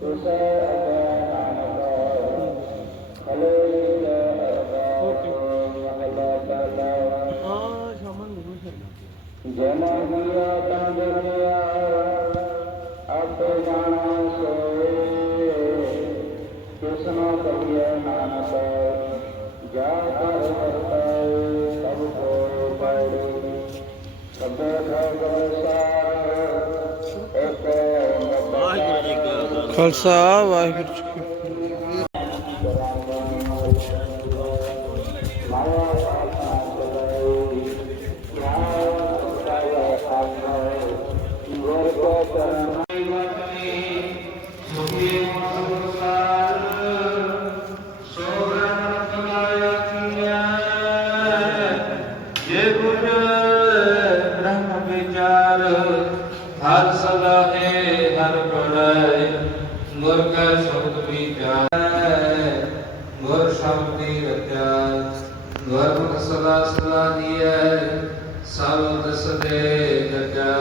ਤੁਸੈ ਅਗੈ ਖਾਲਸਾ ਵਾਹਿਗੁਰੂ ਜੀ ਕੀ ਬ੍ਰਹਮ ਵਿਚਾਰ ਹਰ ਸਦਾ ਹੈ ਹਰ ਗੁਣੈ ਗੁਰ ਕੈ ਸ਼ਬਦ ਵਿਚਾਰ ਗੁਰ ਸ਼ਬਦੀ ਰਚਾ ਗੁਰ ਮੁਖ ਸਦਾ ਸਦਾ ਦੀਐ, ਸਭ ਦਸਦੇ ਰਚਾ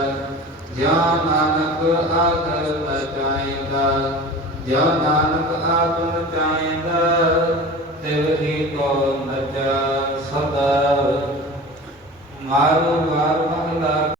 ਜਿਉ ਨਾਨਕ ਆਦਰ ਬਚਾਏਗਾ ਜਿਉ ਨਾਨਕ ਆਪ ਨਚਾਏਗਾ ਤਿਵ ਹੀ ਕੋ ਨਚਾ ਸਦਾ। ਮਾਰੂ ਮਾਰ ਮਹਲਾ